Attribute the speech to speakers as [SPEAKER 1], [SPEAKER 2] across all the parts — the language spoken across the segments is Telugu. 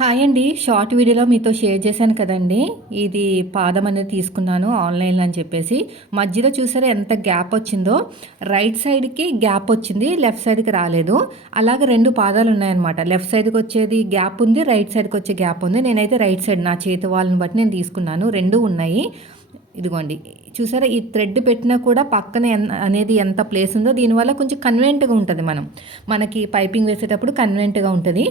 [SPEAKER 1] హాయ్ అండి. షార్ట్ వీడియోలో మీతో షేర్ చేశాను కదండి. ఇది పాదం అనేది తీసుకున్నాను ఆన్లైన్లో అని చెప్పేసి. మధ్యలో చూసారా ఎంత గ్యాప్ వచ్చిందో? రైట్ సైడ్కి గ్యాప్ వచ్చింది లెఫ్ట్ సైడ్కి రాలేదు. అలాగే రెండు పాదాలు ఉన్నాయన్నమాట. లెఫ్ట్ సైడ్కి వచ్చేది గ్యాప్ ఉంది రైట్ సైడ్కి వచ్చే గ్యాప్ ఉంది. నేనైతే రైట్ సైడ్ నా చేతి వాళ్ళని బట్టి నేను తీసుకున్నాను. రెండు ఉన్నాయి. ఇదిగోండి. చూసారా ఈ థ్రెడ్ పెట్టినా కూడా పక్కన అనేది ఎంత ప్లేస్ ఉందో దీనివల్ల కొంచెం కన్వెంట్గా ఉంటుంది మనం. మనకి పైపింగ్ వేసేటప్పుడు కన్వెంట్గా ఉంటుంది.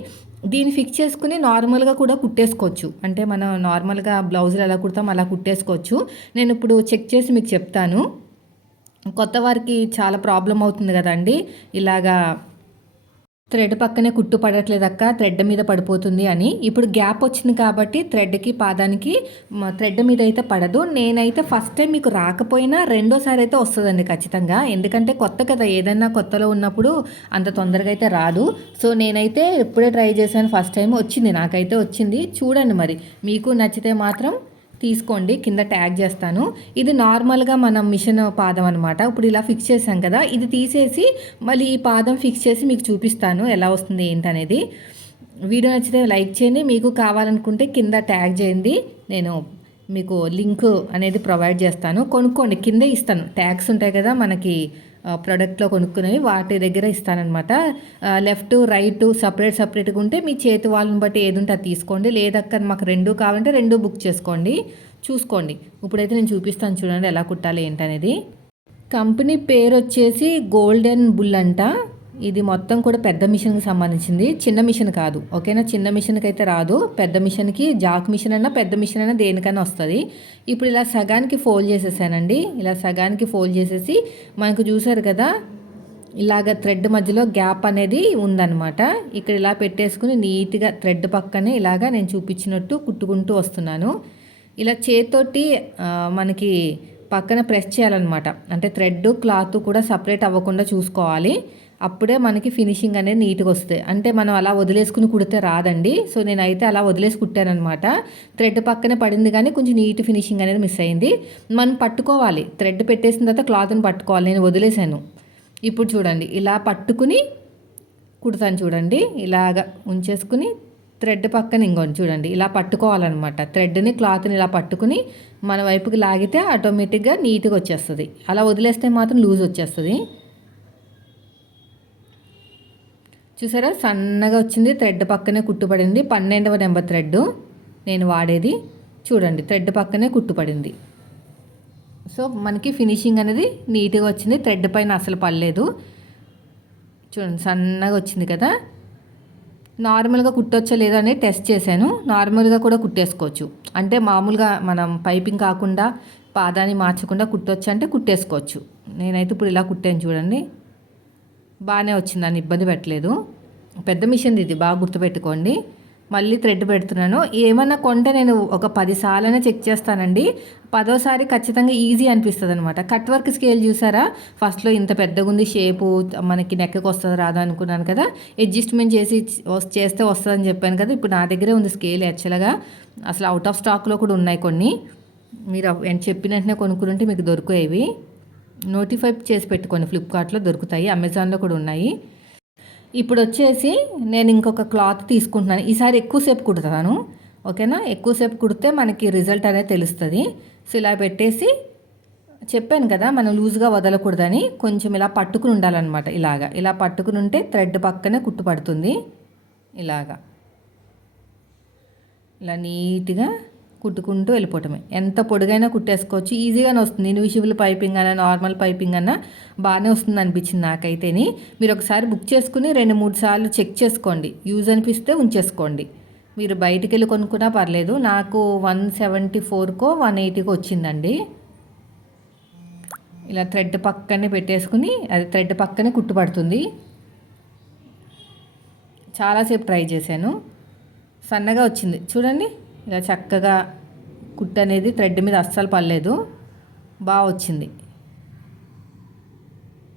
[SPEAKER 1] దీన్ని ఫిక్స్ చేసుకుని నార్మల్గా కూడా కుట్టేసుకోవచ్చు. అంటే మనం నార్మల్గా బ్లౌజులు ఎలా కుడతాం అలా కుట్టేసుకోవచ్చు. నేను ఇప్పుడు చెక్ చేసి మీకు చెప్తాను. కొత్త వారికి చాలా ప్రాబ్లం అవుతుంది కదండి. ఇలాగా థ్రెడ్ పక్కనే కుట్టు పడట్లేదక్క థ్రెడ్ మీద పడిపోతుంది అని. ఇప్పుడు గ్యాప్ వచ్చింది కాబట్టి థ్రెడ్కి పాదానికి థ్రెడ్ మీద అయితే పడదు. నేనైతే ఫస్ట్ టైం మీకు రాకపోయినా రెండోసారి అయితే వస్తుందండి ఖచ్చితంగా. ఎందుకంటే కొత్త కదా ఏదైనా కొత్తలో ఉన్నప్పుడు అంత తొందరగా అయితే రాదు. సో నేనైతే ఎప్పుడే ట్రై చేశాను ఫస్ట్ టైం వచ్చింది నాకైతే వచ్చింది. చూడండి మరి మీకు నచ్చితే మాత్రం తీసుకోండి కింద ట్యాగ్ చేస్తాను. ఇది నార్మల్గా మనం మిషన్ పాదం అనమాట ఇప్పుడు ఇలా ఫిక్స్ చేసాం కదా ఇది తీసేసి మళ్ళీ ఈ పాదం ఫిక్స్ చేసి మీకు చూపిస్తాను ఎలా వస్తుంది ఏంటనేది వీడియో నచ్చితే లైక్ చేయండి మీకు కావాలనుకుంటే కింద ట్యాగ్ చేయండి. నేను మీకు లింక్ అనేది ప్రొవైడ్ చేస్తాను. కొనుక్కోండి కిందే ఇస్తాను. ట్యాగ్స్ ఉంటాయి కదా మనకి ప్రోడక్ట్లో కొనుక్కునేవి వాటి దగ్గర ఇస్తానమాట లెఫ్ట్ రైట్ సపరేట్ సపరేట్గా ఉంటే మీ చేతి వాళ్ళని బట్టి ఏది ఉంటే అది తీసుకోండి. లేదక్క మాకు రెండు కావాలంటే రెండు బుక్ చేసుకోండి. చూసుకోండి. ఇప్పుడైతే నేను చూపిస్తాను చూడండి ఎలా కుట్టాలి ఏంటనేది. కంపెనీ పేరు వచ్చేసి గోల్డెన్ బుల్ అంట. ఇది మొత్తం కూడా పెద్ద మిషన్కి సంబంధించింది. చిన్న మిషన్ కాదు. ఓకేనా? చిన్న మిషన్కి అయితే రాదు. పెద్ద మిషన్కి జాక్ మిషన్ అయినా పెద్ద మిషన్ అయినా దేనికైనా వస్తుంది. ఇప్పుడు ఇలా సగానికి ఫోల్డ్ చేసేసానండి. ఇలా సగానికి ఫోల్డ్ చేసేసి మనకు చూసారు కదా ఇలాగ థ్రెడ్ మధ్యలో గ్యాప్ అనేది ఉందన్నమాట. ఇక్కడ ఇలా పెట్టేసుకుని నీట్గా థ్రెడ్ పక్కనే ఇలాగా నేను చూపించినట్టు కుట్టుకుంటూ వస్తున్నాను. ఇలా చేతితోటి మనకి పక్కన ప్రెస్ చేయాలన్నమాట. అంటే థ్రెడ్ క్లాత్ కూడా సపరేట్ అవ్వకుండా చూసుకోవాలి. అప్పుడే మనకి ఫినిషింగ్ అనేది నీట్గా వస్తుంది అంటే మనం అలా వదిలేసుకుని కుడితే రాదండి. సో నేనైతే అలా వదిలేసి కుట్టానమాట థ్రెడ్ పక్కనే పడింది కానీ కొంచెం నీట్ ఫినిషింగ్ అనేది మిస్ అయింది. మనం పట్టుకోవాలి. థ్రెడ్ పెట్టేసిన తర్వాత క్లాత్ని పట్టుకోవాలి. నేను వదిలేసాను. ఇప్పుడు చూడండి. ఇలా పట్టుకుని కుడతాను చూడండి. ఇలాగ ఉంచేసుకుని థ్రెడ్ పక్కన ఇంకోండి చూడండి. ఇలా పట్టుకోవాలన్నమాట. థ్రెడ్ని క్లాత్ని ఇలా పట్టుకుని మన వైపుకి లాగితే ఆటోమేటిక్గా నీట్గా వచ్చేస్తుంది. అలా వదిలేస్తే మాత్రం లూజ్ వచ్చేస్తుంది. చూసారా? సన్నగా వచ్చింది థ్రెడ్ పక్కనే కుట్టుపడింది. పన్నెండవ నెంబర్ థ్రెడ్ నేను వాడేది. చూడండి థ్రెడ్ పక్కనే కుట్టుపడింది. సో మనకి ఫినిషింగ్ అనేది నీట్గా వచ్చింది. థ్రెడ్ పైన అసలు పడలేదు. చూడండి సన్నగా వచ్చింది కదా. నార్మల్గా కుట్టొచ్చా లేదా అనేది టెస్ట్ చేశాను. నార్మల్గా కూడా కుట్టేసుకోవచ్చు. అంటే మామూలుగా మనం పైపింగ్ కాకుండా పాదాన్ని మార్చకుండా కుట్టొచ్చు అంటే కుట్టేసుకోవచ్చు. నేనైతే ఇప్పుడు ఇలా కుట్టాను చూడండి. బాగానే వచ్చింది అని ఇబ్బంది పెట్టలేదు. పెద్ద మిషన్ ఇది బాగా గుర్తుపెట్టుకోండి. మళ్ళీ థ్రెడ్ పెడుతున్నాను. ఏమన్నా కొంటే నేను ఒక పదిసార్లనే చెక్ చేస్తానండి. పదోసారి ఖచ్చితంగా ఈజీ అనిపిస్తుంది అనమాట కట్ వర్క్ స్కేల్ చూసారా? ఫస్ట్లో ఇంత పెద్దగా ఉంది షేపు మనకి నెక్కకు వస్తుంది రాదా అనుకున్నాను కదా. అడ్జస్ట్మెంట్ చేసి చేస్తే వస్తుందని చెప్పాను కదా. ఇప్పుడు నా దగ్గరే ఉంది స్కేల్ యాక్చువల్గా. అసలు అవుట్ ఆఫ్ స్టాక్లో కూడా ఉన్నాయి కొన్ని. మీరు చెప్పిన వెంటనే కొనుక్కుంటే మీకు దొరికేవి నోటిఫై చేసి పెట్టుకోండి. ఫ్లిప్కార్ట్లో దొరుకుతాయి. అమెజాన్లో కూడా ఉన్నాయి. ఇప్పుడు వచ్చేసి నేను ఇంకొక క్లాత్ తీసుకుంటున్నాను. ఈసారి ఎక్కువసేపు కుడతాను. ఓకేనా? ఎక్కువసేపు కుడితే మనకి రిజల్ట్ అనేది తెలుస్తుంది. సో ఇలా పెట్టేసి చెప్పాను కదా మనం లూజ్గా వదలకూడదని కొంచెం ఇలా పట్టుకుని ఉండాలన్నమాట ఇలాగా. ఇలా పట్టుకుని ఉంటే థ్రెడ్ పక్కనే కుట్టు పడుతుంది. ఇలాగా. ఇలా నీట్గా కుట్టుకుంటూ వెళ్ళిపోవటమే. ఎంత పొడుగైనా కుట్టేసుకోవచ్చు. ఈజీగానే వస్తుంది. ఇన్విజిబుల్ పైపింగ్ అన్న నార్మల్ పైపింగ్ అన్న బాగానే వస్తుంది అనిపించింది నాకైతేని. మీరు ఒకసారి బుక్ చేసుకుని రెండు మూడు సార్లు చెక్ చేసుకోండి. యూజ్ అనిపిస్తే ఉంచేసుకోండి. మీరు బయటికి వెళ్ళి కొనుక్కున్నా పర్లేదు. నాకు వన్ సెవెంటీ ఫోర్కో వన్ ఎయిటీకో వచ్చిందండి. ఇలా థ్రెడ్ పక్కనే పెట్టేసుకుని అది థ్రెడ్ పక్కనే కుట్టుపడుతుంది. చాలాసేపు ట్రై చేశాను. సన్నగా వచ్చింది. చూడండి. ఇలా చక్కగా కుట్టు అనేది థ్రెడ్ మీద అస్సలు పడలేదు. బాగా వచ్చింది.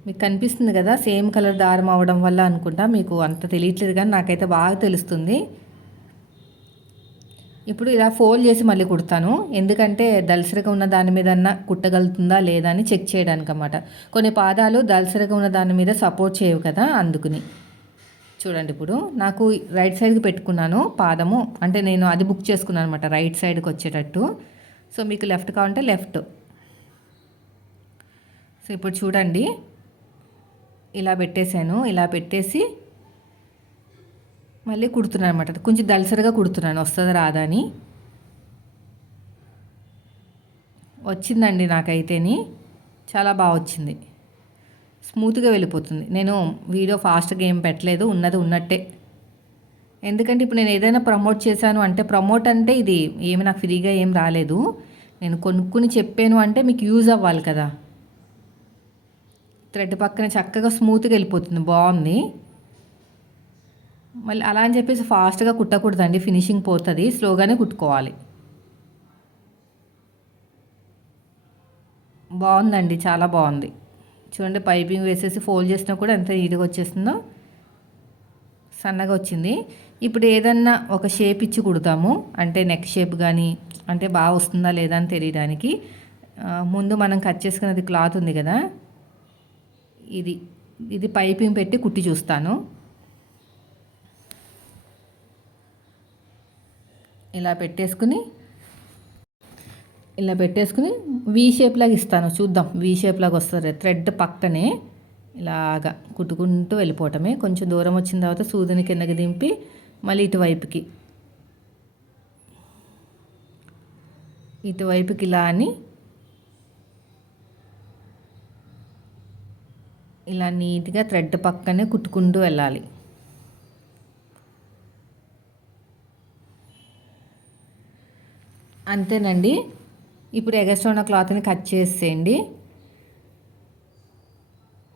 [SPEAKER 1] మీకు కనిపిస్తుంది కదా సేమ్ కలర్ దారం అవడం వల్ల అనుకుంటా మీకు అంత తెలియట్లేదు కానీ నాకైతే బాగా తెలుస్తుంది. ఇప్పుడు ఇలా ఫోల్డ్ చేసి మళ్ళీ కుడతాను. ఎందుకంటే దలసరిగా ఉన్న దాని మీద కుట్టగలుగుతుందా లేదా అని చెక్ చేయడానికి అన్నమాట కొన్ని పాదాలు దలసరిగా ఉన్న దాని మీద సపోర్ట్ చేయవు కదా అందుకుని. చూడండి ఇప్పుడు. నాకు రైట్ సైడ్కి పెట్టుకున్నాను పాదము. అంటే నేను అది బుక్ చేసుకున్నాను అనమాట రైట్ సైడ్కి వచ్చేటట్టు. సో మీకు లెఫ్ట్ కావాలంటే లెఫ్ట్ సో ఇప్పుడు చూడండి. ఇలా పెట్టేశాను ఇలా పెట్టేసి మళ్ళీ కుడుతున్నాను అనమాట కొంచెం దలసరిగా కుడుతున్నాను వస్తుందా రాదా అని. వచ్చిందండి నాకైతేని. చాలా బాగా వచ్చింది. స్మూత్గా వెళ్ళిపోతుంది. నేను వీడియో ఫాస్ట్గా ఏం పెట్టలేదు ఉన్నది ఉన్నట్టే. ఎందుకంటే ఇప్పుడు నేను ఏదైనా ప్రమోట్ చేశాను అంటే ప్రమోట్ అంటే ఇది ఏమి నాకు ఫ్రీగా ఏం రాలేదు. నేను కొనుక్కుని చెప్పాను అంటే మీకు యూజ్ అవ్వాలి కదా. థ్రెడ్ పక్కన చక్కగా స్మూత్గా వెళ్ళిపోతుంది బాగుంది. మళ్ళీ అలా అని చెప్పేసి ఫాస్ట్గా కుట్టకూడదండి ఫినిషింగ్ పోతుంది స్లోగానే కుట్టుకోవాలి. బాగుందండి చాలా బాగుంది. చూడండి పైపింగ్ వేసేసి ఫోల్డ్ చేసినా కూడా ఎంత నీట్గా వచ్చేస్తుందో సన్నగా వచ్చింది. ఇప్పుడు ఏదన్నా ఒక షేప్ ఇచ్చి కుడతాము. అంటే నెక్ షేప్ కానీ అంటే బాగా వస్తుందా లేదా అని తెలియడానికి. ముందు మనం కట్ చేసుకున్నది క్లాత్ ఉంది కదా. ఇది ఇది పైపింగ్ పెట్టి కుట్టి చూస్తాను. ఇలా పెట్టేసుకుని ఇలా పెట్టేసుకుని వీ షేప్ లాగా ఇస్తాను చూద్దాం. వీ షేప్ లాగా వస్తుంది థ్రెడ్ పక్కనే ఇలాగా కుట్టుకుంటూ వెళ్ళిపోవటమే. కొంచెం దూరం వచ్చిన తర్వాత సూదిని కిందకి దింపి మళ్ళీ ఇటువైపుకి. ఇటువైపుకి ఇలా అని ఇలా నీట్గా థ్రెడ్ పక్కనే కుట్టుకుంటూ వెళ్ళాలి. అంతేనండి. ఇప్పుడు ఎగస్ట్రా ఉన్న క్లాత్ని కట్ చేసేయండి.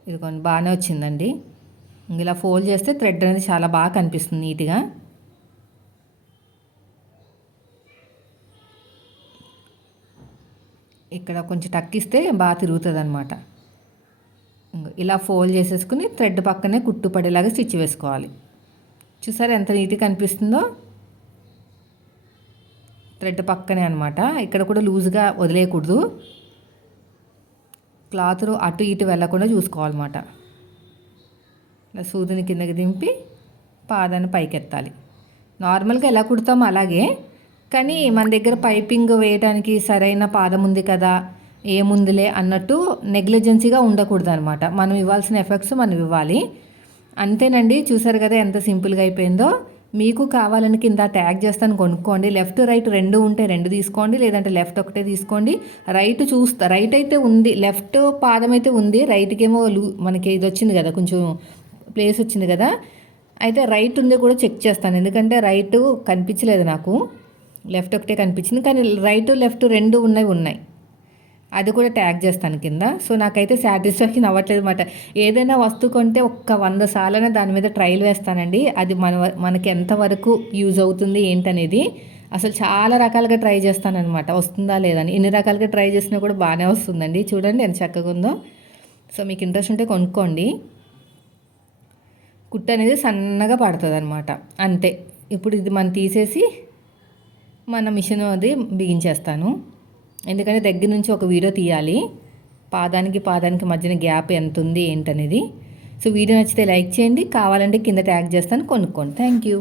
[SPEAKER 1] ఇదిగోండి బాగానే వచ్చిందండి. ఇలా ఫోల్డ్ చేస్తే థ్రెడ్ అనేది చాలా బాగా కనిపిస్తుంది నీట్గా. ఇక్కడ కొంచెం టక్కిస్తే బాగా తిరుగుతుంది అనమాట ఇలా ఫోల్డ్ చేసేసుకుని థ్రెడ్ పక్కనే కుట్టు పడేలాగా స్టిచ్ వేసుకోవాలి. చూసారా ఎంత నీట్గా కనిపిస్తుందో? థ్రెడ్ పక్కనే అనమాట ఇక్కడ కూడా లూజ్గా వదిలేయకూడదు. క్లాత్ అటు ఇటు వెళ్ళకుండా చూసుకోవాలన్నమాట. ఇలా సూదిని కిందకి దింపి పాదాన్ని పైకెత్తాలి. నార్మల్గా ఎలా కుడతామో అలాగే. కానీ మన దగ్గర పైపింగ్ వేయడానికి సరైన పాదం ఉంది కదా ఏముందిలే అన్నట్టు నెగ్లిజెన్సీగా ఉండకూడదు అనమాట మనం ఇవ్వాల్సిన ఎఫెక్ట్స్ మనం ఇవ్వాలి. అంతేనండి చూసారు కదా ఎంత సింపుల్గా అయిపోయిందో. మీకు కావాలని కింద ట్యాగ్ చేస్తాను కొనుక్కోండి. లెఫ్ట్ రైట్ రెండు ఉంటే రెండు తీసుకోండి లేదంటే లెఫ్ట్ ఒకటే తీసుకోండి. రైట్ చూస్తా రైట్ అయితే ఉంది లెఫ్ట్ పాదం అయితే ఉంది రైట్కేమో లూ మనకి ఇది వచ్చింది కదా కొంచెం ప్లేస్ వచ్చింది కదా. అయితే రైట్ ఉంది కూడా చెక్ చేస్తాను ఎందుకంటే రైట్ కనిపించలేదు నాకు. లెఫ్ట్ ఒకటే కనిపించింది కానీ రైట్ లెఫ్ట్ రెండు ఉన్నాయి ఉన్నాయి. అది కూడా ట్యాగ్ చేస్తాను కింద. సో నాకైతే సాటిస్ఫాక్షన్ అవ్వట్లేదు అనమాట ఏదైనా వస్తువు కొంటే ఒక్క వంద సార్లనే దాని మీద ట్రయల్ వేస్తానండి. అది మన మనకి ఎంతవరకు యూజ్ అవుతుంది ఏంటనేది. అసలు చాలా రకాలుగా ట్రై చేస్తానమాట వస్తుందా లేదని ఎన్ని రకాలుగా ట్రై చేసినా కూడా బాగానే వస్తుందండి. చూడండి ఎంత చక్కగా ఉందో. సో మీకు ఇంట్రెస్ట్ ఉంటే కొనుక్కోండి. కుట్ట అనేది సన్నగా పడుతుంది అనమాట అంతే. ఇప్పుడు ఇది మనం తీసేసి మన మిషన్ అది బిగించేస్తాను. ఎందుకంటే దగ్గర నుంచి ఒక వీడియో తీయాలి. పాదానికి పాదానికి మధ్యన గ్యాప్ ఎంత ఉంది ఏంటనేది. సో వీడియో నచ్చితే లైక్ చేయండి. కావాలంటే కింద ట్యాగ్ చేస్తాను కొనుక్కోండి. Thank you.